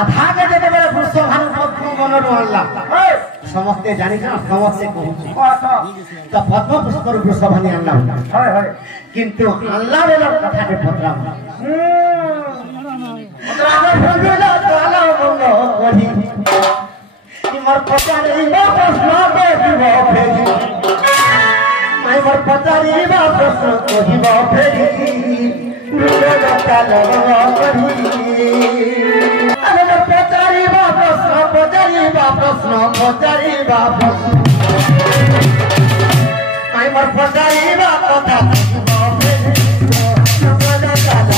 राधा के जब वृषभानु पद्म मन आनला समस्ते जानी समस्ते कहूँ तो पद्म पुष्प वृषभानु आनला किंतु आनला बेला कथा के पत्रा मोर पचारीबा प्रश्न कहिब फेरी माय मोर पचारीबा प्रश्न कहिब फेरी नुर काल करी अरे मोर पचारीबा प्रश्न माय मोर पचारीबा कथा कहिब फेरी नुर काल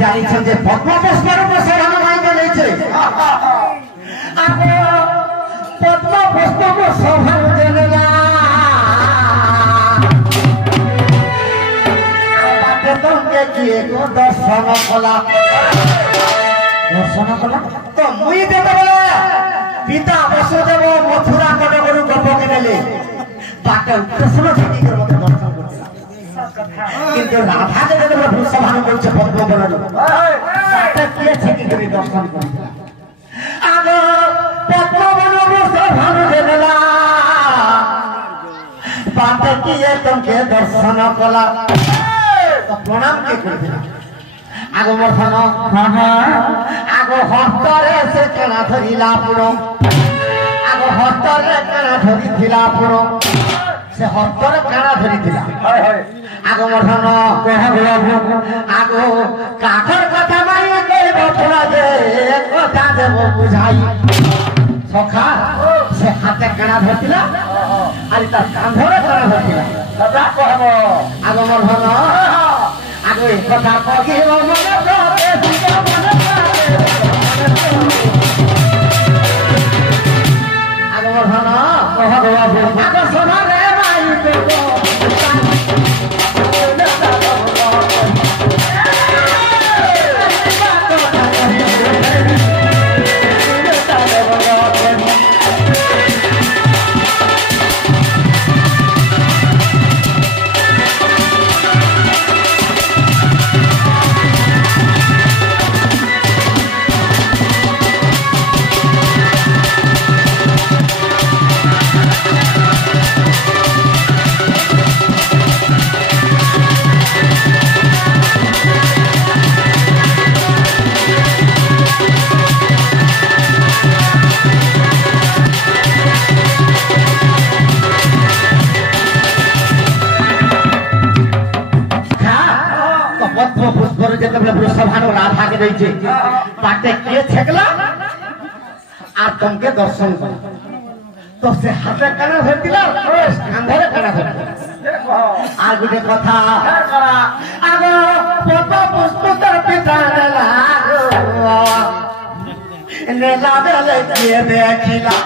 जानी छे पद्म पुष्पर वृषभानु माई गले छे आगो पद्म पुष्प वृषभानु देला बाटे तुमके किए को दर्शन कला तो मुई देबे पिता वसुदेव मथुरा कटकरू गप केले बाटे कृष्ण जी के मते दर्शन करला किंतु राधा के जब वृषभानु बोल छे पद्म बरन बाटे के छे कि करी दर्शन करला आगो पद्म बरन वृषभानु देला बाटे किए तुमके दर्शन कला तो प्रणाम के कर दिला आगो मरथन आगो हस्तरे से कणा धरिला पुरो आगो हस्तरे कणा धरिथिला पुरो से हस्तरे कणा धरिथिला आगो मरथन आगो काखर कथा माई कहबो थोड़ा जे कथा देबो बुझाई सखा से हाथे कणा धरिथिला आरि त कांधरे कणा धरिथिला सदा कहबो आगो मरथन आगो ए कथा कहिबो मन प्रभे दियो मन आगो मरथन कहबो आगो सोना रे माई बेको वृषभानु राधा के रही छे बाटे के छेकला आ तुमके दर्शन कर तो से हाथे कणा धरतिला कांधरे कणा धरतिला आ गुटे कथा आगो पद्म पुष्प तर पिता नेला बेले के देखिला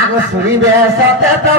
आगो सुरी बेसते तो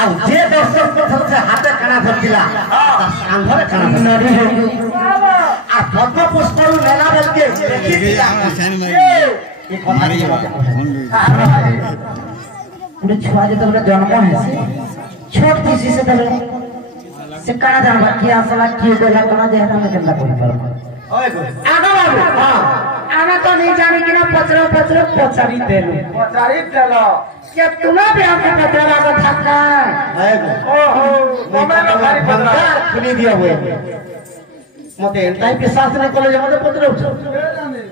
ଆଉ ଯେ ଦର୍ଶନ କରୁଥିଲା ସେ ହାତେ କାଣା ଧରିଥିଲା ତା କାନ୍ଧରେ କାଣା ଧରିଥିଲା ଆଉ ପଦ୍ମ ପୁଷ୍ପରୁ ନେଲା ବେଲକେ ଦେଖିଥିଲା ଏ କଥା ଗୋଟେ ଛୁଆ ଯେତେବେଳେ ଜନ୍ମ ହେସି ଛୋଟ ଥିସି ସେତେବେଳେ ସେ କାଣା ଜାଣବା କିଏ ଆସିଲା କିଏ ଗଲା କାଣା ଯେହେତୁ ଆମେ କେନ୍ତା କରିପାରବା ଆଗ ବାବୁ ଆମେ ତ नहीं जानी कि ना पचरा पचारी देलु क्या तुम्हें भी हमको पचरा का धक्का ओहो मम्मी लो भारी पचरा खुली दिया हुए मते एंटाई विश्वास न कॉलेज मते पचरा उछ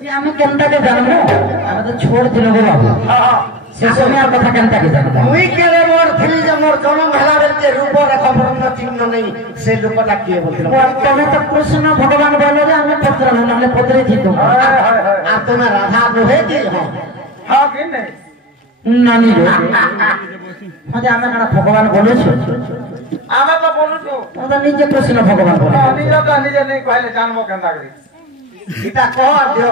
ये हमें केनता के जानमु हमें तो छोड़ दिनो गो बाबू से समय कथा केनता के जानता मुई केले मोर थिली जे मोर जनम हला बेल के रूप रे खबर न चिन्ह नहीं से लोकटा किए बोलथिला तमे तो कृष्ण भगवान बोले रे हमें पचरा नले पचरे थी तुम आ तुम्हें राधा नहे कि हां कि नहीं नानी रे मजे हमें कना भगवान बोले छ आमे तो बोलु तो तो निजे कृष्ण भगवान बोले निजे नहीं कहले जानबो केनता करी इटा कह दियो